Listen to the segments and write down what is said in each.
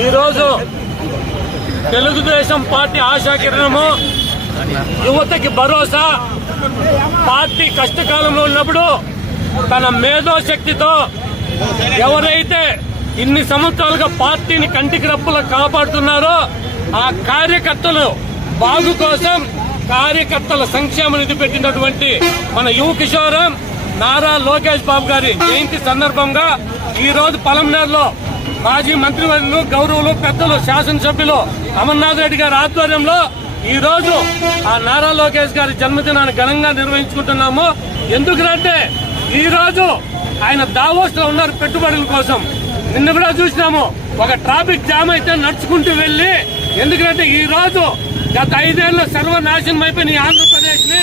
ఈరోజు తెలుగుదేశం పార్టీ ఆశాకిరణము యువతకి భరోసా పార్టీ కష్టకాలంలో ఉన్నప్పుడు తన మేధోశక్తితో ఎవరైతే ఇన్ని సంవత్సరాలుగా పార్టీని కంటికి రప్పులు కాపాడుతున్నారో ఆ కార్యకర్తలు బాగు కోసం కార్యకర్తల సంక్షేమ నిధి పెట్టినటువంటి మన యువ కిషోరం నారా లోకేష్ బాబు గారి జయంతి సందర్భంగా ఈ రోజు పలంనేరులో మాజీ మంత్రివర్యులు గౌరవులు పెద్దలు శాసనసభ్యులు అమర్నాథ్ రెడ్డి గారి ఆధ్వర్యంలో ఈ రోజు ఆ నారా లోకేష్ గారి జన్మదినాన్ని ఘనంగా నిర్వహించుకుంటున్నాము. ఎందుకంటే ఈ రోజు ఆయన దావోస్లో ఉన్నారు పెట్టుబడుల కోసం. నిన్న కూడా చూసినాము ఒక ట్రాఫిక్ జామ్ అయితే నడుచుకుంటూ వెళ్ళి ఎందుకంటే ఈ రోజు గత ఐదేళ్ళ సర్వనాశనం అయిపోయిన ఆంధ్రప్రదేశ్ని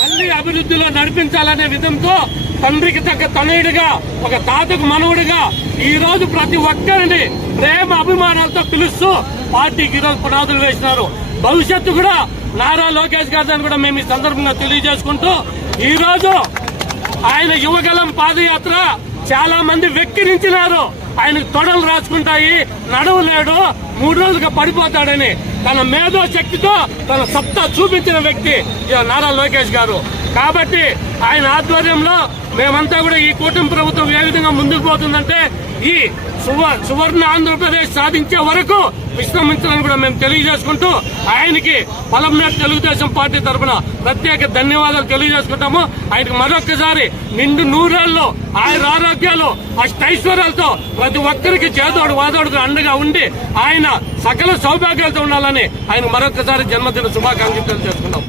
మళ్ళీ అభివృద్ధిలో నడిపించాలనే విధంతో తండ్రికి తగ్గ తనయుడిగా ఒక తాతకు మనవుడిగా ఈ రోజు ప్రతి ఒక్కరిని ప్రేమ అభిమానాలతో పిలుస్తూ పార్టీకి ఈ రోజు పునాదులు వేసినారు. భవిష్యత్తు కూడా నారా లోకేష్ గారు కూడా మేము ఈ సందర్భంగా తెలియజేసుకుంటూ ఈ రోజు ఆయన యువగలం పాదయాత్ర చాలా మంది వెక్కిరించినారు ఆయనకు తొడలు రాసుకుంటాయి నడవలేడు మూడు రోజులుగా పడిపోతాడని తన మేధో శక్తితో తన సత్తా చూపించిన వ్యక్తి నారా లోకేష్ గారు. కాబట్టి ఆయన ఆధ్వర్యంలో మేమంతా కూడా ఈ కూటమి ప్రభుత్వం ఏ విధంగా ముందుకు పోతుందంటే ఈ సువ- సువర్ణ ఆంధ్రప్రదేశ్ సాధించే వరకు విశ్రమించాలని కూడా మేము తెలియజేసుకుంటూ ఆయనకి పలంనేరు తెలుగుదేశం పార్టీ తరఫున ప్రత్యేక ధన్యవాదాలు తెలియజేసుకుంటాము. ఆయనకు మరొక్కసారి నిండు నూరేళ్ళు ఆయన ఆరోగ్యాలు అష్టైశ్వర్యాలతో ప్రతి ఒక్కరికి చేదోడు వాదోడుకు అండగా ఉండి ఆయన సకల సౌభాగ్యాలతో ఉండాలని ఆయన మరొక్కసారి జన్మదిన శుభాకాంక్షలు తెలియజేస్తున్నాను